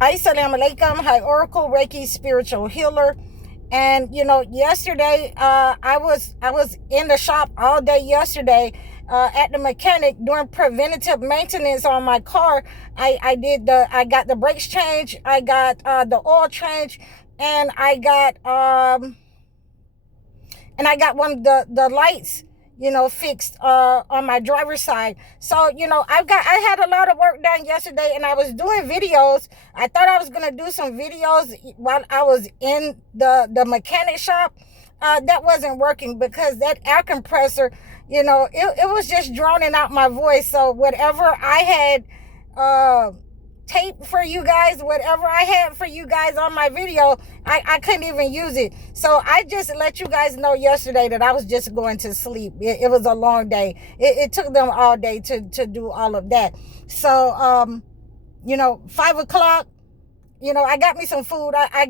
Assalamu alaikum. Hi, Oracle Reiki spiritual healer. And yesterday I was in the shop all day yesterday at the mechanic doing preventative maintenance on my car. I got the brakes changed, I got the oil change, and I got one of the lights fixed on my driver's side. So I had a lot of work done yesterday, and I was doing videos. I thought I was gonna do some videos while I was in the mechanic shop. That wasn't working because that air compressor, it was just droning out my voice. So whatever I had tape for you guys, whatever I had for you guys on my video, I couldn't even use it. So I just let you guys know yesterday that I was just going to sleep. It was a long day. It took them all day to do all of that. So 5 o'clock, I got me some food. I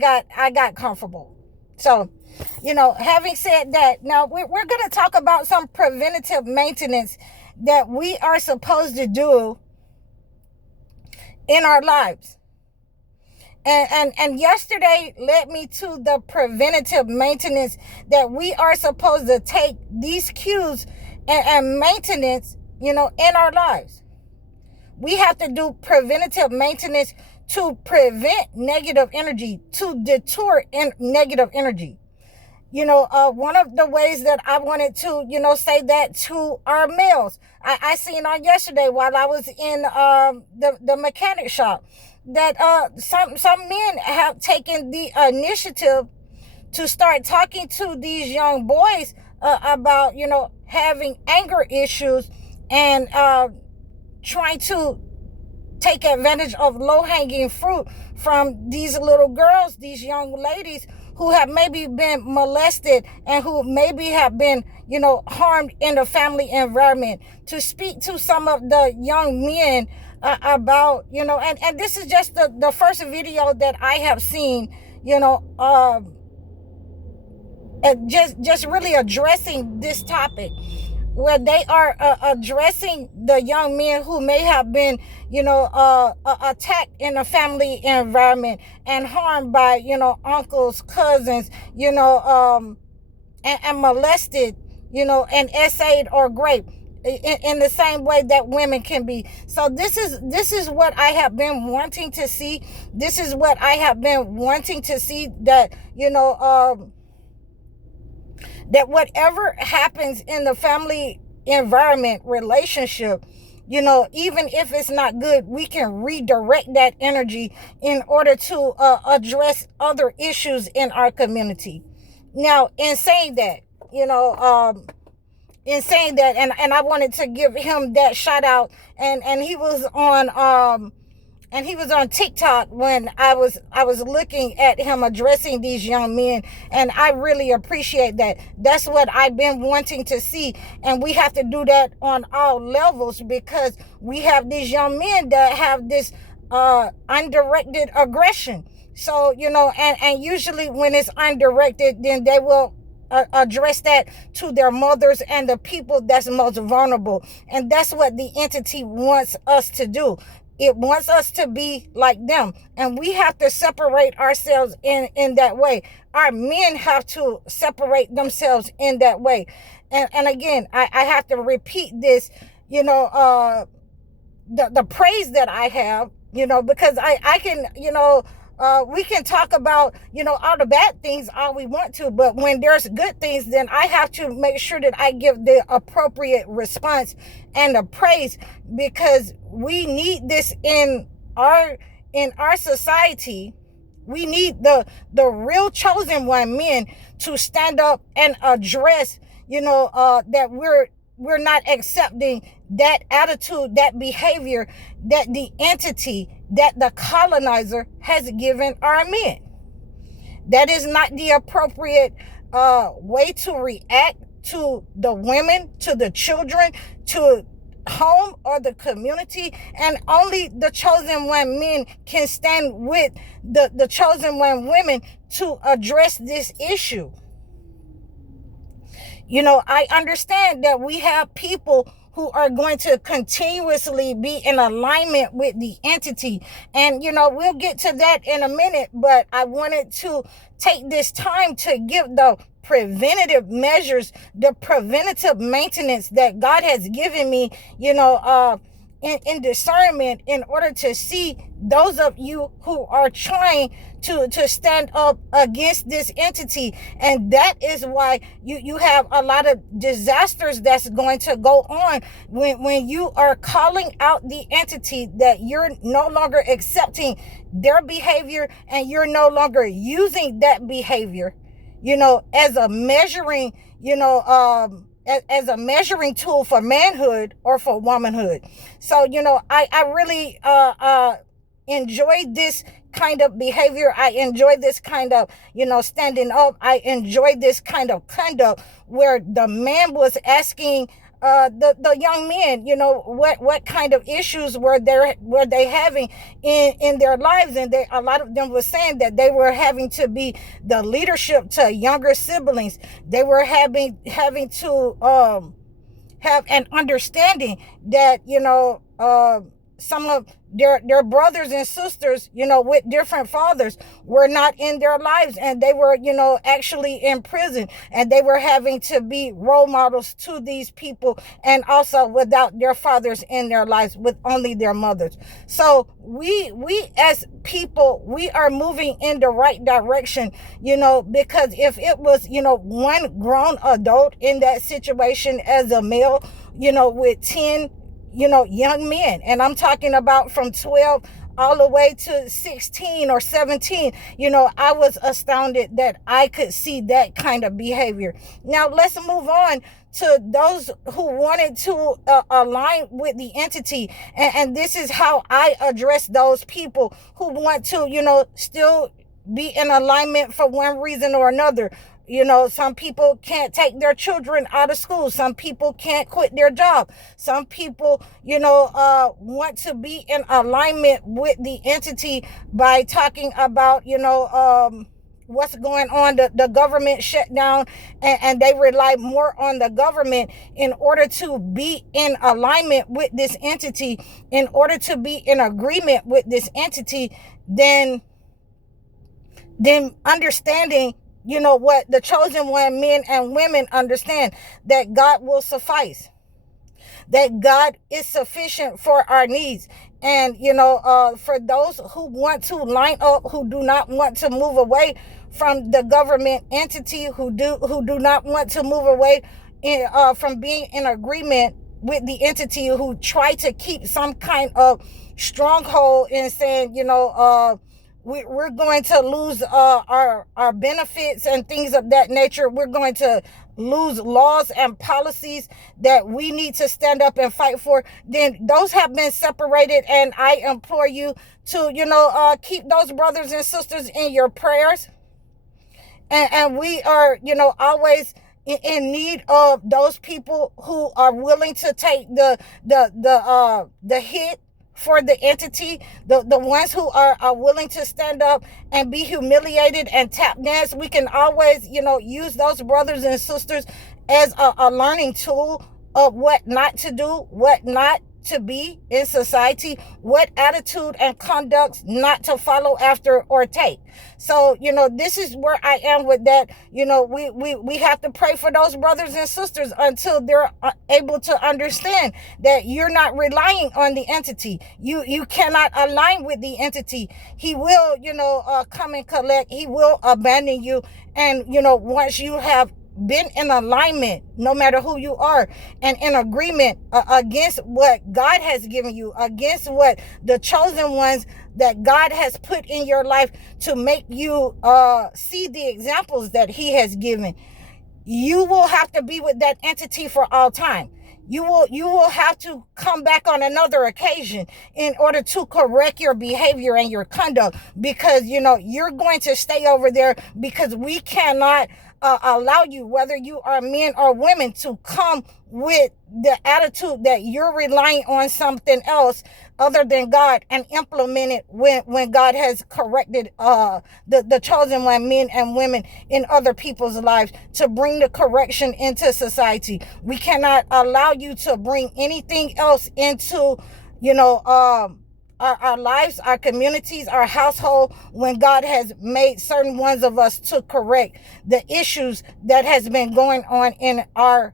got comfortable. So having said that, now we're going to talk about some preventative maintenance that we are supposed to do in our lives. And yesterday led me to the preventative maintenance that we are supposed to take these cues and maintenance, in our lives. We have to do preventative maintenance to prevent negative energy, to deter negative energy. One of the ways that I wanted to, say that to our males, I seen on yesterday while I was in the mechanic shop that some men have taken the initiative to start talking to these young boys about, having anger issues and trying to take advantage of low-hanging fruit from these little girls, these young ladies who have maybe been molested and who maybe have been, harmed in the family environment, to speak to some of the young men about, and this is just the first video that I have seen, just really addressing this topic, where they are addressing the young men who may have been, attacked in a family environment and harmed by, uncles, cousins, and molested, and essayed or raped in the same way that women can be. So this is what I have been wanting to see. This is what I have been wanting to see, that, that whatever happens in the family environment relationship, even if it's not good, we can redirect that energy in order to address other issues in our community. Now, in saying that, and I wanted to give him that shout out, and he was on TikTok when I was looking at him addressing these young men, and I really appreciate that. That's what I've been wanting to see, and we have to do that on all levels, because we have these young men that have this undirected aggression. So, and usually when it's undirected, then they will address that to their mothers and the people that's most vulnerable. And that's what the entity wants us to do. It wants us to be like them, and we have to separate ourselves in that way. Our men have to separate themselves in that way. And again, I have to repeat this, the praise that I have, because I can, we can talk about, all the bad things all we want to, but when there's good things, then I have to make sure that I give the appropriate response and the praise, because we need this in our society. We need the real chosen one men to stand up and address, that we're not accepting that attitude, that behavior, that the entity, that the colonizer has given our men. That is not the appropriate way to react to the women, to the children, to home or the community. And only the chosen one men can stand with the chosen one women to address this issue. I understand that we have people who are going to continuously be in alignment with the entity. And, we'll get to that in a minute, but I wanted to take this time to give the preventative measures, the preventative maintenance that God has given me, in discernment, in order to see those of you who are trying to stand up against this entity. And that is why you have a lot of disasters that's going to go on when you are calling out the entity, that you're no longer accepting their behavior and you're no longer using that behavior, as a measuring, as a measuring tool for manhood or for womanhood. So, I really enjoy this kind of behavior. I enjoy this kind of, standing up. I enjoy this kind of conduct where the man was asking the young men, what kind of issues were they having in their lives. And a lot of them were saying that they were having to be the leadership to younger siblings. They were having to have an understanding that, some of their brothers and sisters, with different fathers, were not in their lives, and they were, actually in prison, and they were having to be role models to these people, and also without their fathers in their lives, with only their mothers. So we as people, we are moving in the right direction, because if it was, one grown adult in that situation as a male, with 10 young men, and I'm talking about from 12 all the way to 16 or 17, I was astounded that I could see that kind of behavior. Now let's move on to those who wanted to align with the entity, and this is how I address those people who want to, still be in alignment for one reason or another. Some people can't take their children out of school. Some people can't quit their job. Some people, want to be in alignment with the entity by talking about, what's going on, the government shutdown, and they rely more on the government in order to be in alignment with this entity, in order to be in agreement with this entity, than understanding, what the chosen one, men and women, understand, that God will suffice, that God is sufficient for our needs. And, for those who want to line up, who do not want to move away from the government entity, who do not want to move away from being in agreement with the entity, who try to keep some kind of stronghold in saying, we're going to lose our benefits and things of that nature. We're going to lose laws and policies that we need to stand up and fight for. Then those have been separated, and I implore you to, keep those brothers and sisters in your prayers. And we are, always in need of those people who are willing to take the hit for the entity, the ones who are willing to stand up and be humiliated and tap dance. We can always, use those brothers and sisters as a learning tool of what not to do, what not to be in society, what attitude and conducts not to follow after or take. So, this is where I am with that. We have to pray for those brothers and sisters until they're able to understand that you're not relying on the entity. You cannot align with the entity. He will, come and collect. He will abandon you. And, once you have been in alignment, no matter who you are, and in agreement against what God has given you, against what the chosen ones that God has put in your life to make you see the examples that he has given, you will have to be with that entity for all time. You will have to come back on another occasion in order to correct your behavior and your conduct, because you're going to stay over there, because we cannot allow you, whether you are men or women, to come with the attitude that you're relying on something else other than God and implement it when God has corrected the chosen one, men and women in other people's lives, to bring the correction into society. We cannot allow you to bring anything else into, our lives, our communities, our household, when God has made certain ones of us to correct the issues that has been going on in our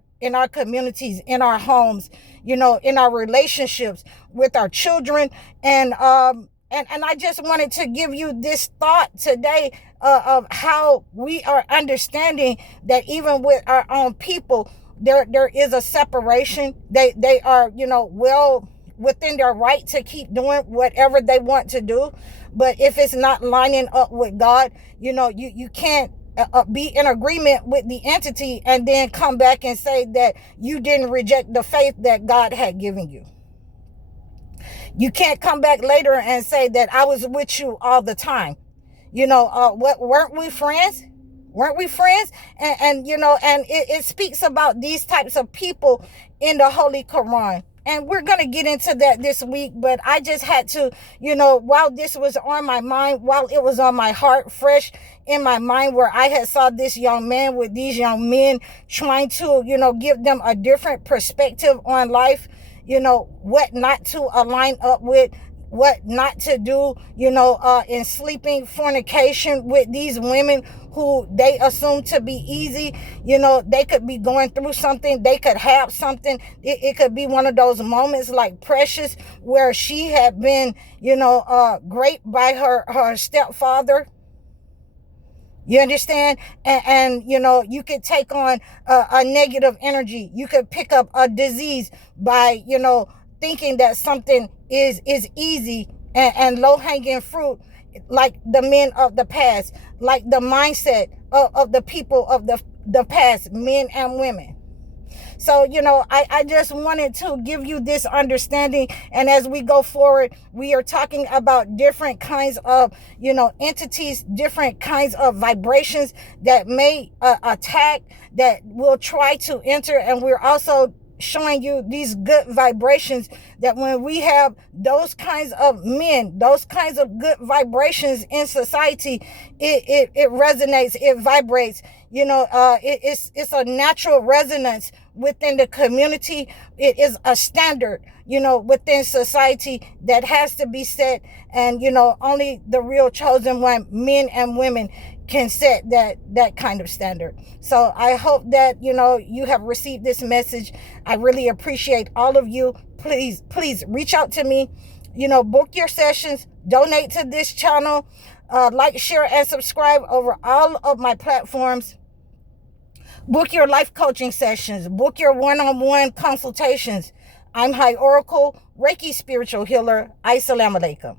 communities, in our homes, in our relationships with our children. And I just wanted to give you this thought today, of how we are understanding that even with our own people, there is a separation. They are, well within their right to keep doing whatever they want to do, but if it's not lining up with God, you can't be in agreement with the entity and then come back and say that you didn't reject the faith that God had given you. You can't come back later and say that I was with you all the time. What, weren't we friends? Weren't we friends? And it speaks about these types of people in the Holy Quran. And we're going to get into that this week, but I just had to, while this was on my mind, while it was on my heart, fresh in my mind, where I had saw this young man with these young men trying to, give them a different perspective on life, what not to align up with, what not to do, in sleeping, fornication with these women who they assume to be easy. They could be going through something. They could have something. It could be one of those moments like Precious, where she had been, raped by her stepfather. You understand? And you could take on a negative energy. You could pick up a disease by, thinking that something is easy and low-hanging fruit, like the men of the past, like the mindset of the people of the past, men and women. So, I just wanted to give you this understanding. And as we go forward, we are talking about different kinds of, entities, different kinds of vibrations that may attack, that will try to enter. And we're also showing you these good vibrations, that when we have those kinds of men, those kinds of good vibrations in society, it resonates, it vibrates, it's a natural resonance within the community. It is a standard, within society that has to be set. And, only the real chosen one, men and women, can set that kind of standard. So I hope that, you have received this message. I really appreciate all of you. Please reach out to me, book your sessions, donate to this channel, like, share, and subscribe over all of my platforms. Book your life coaching sessions, book your one-on-one consultations. I'm High Oracle, Reiki spiritual healer. Assalamu alaikum.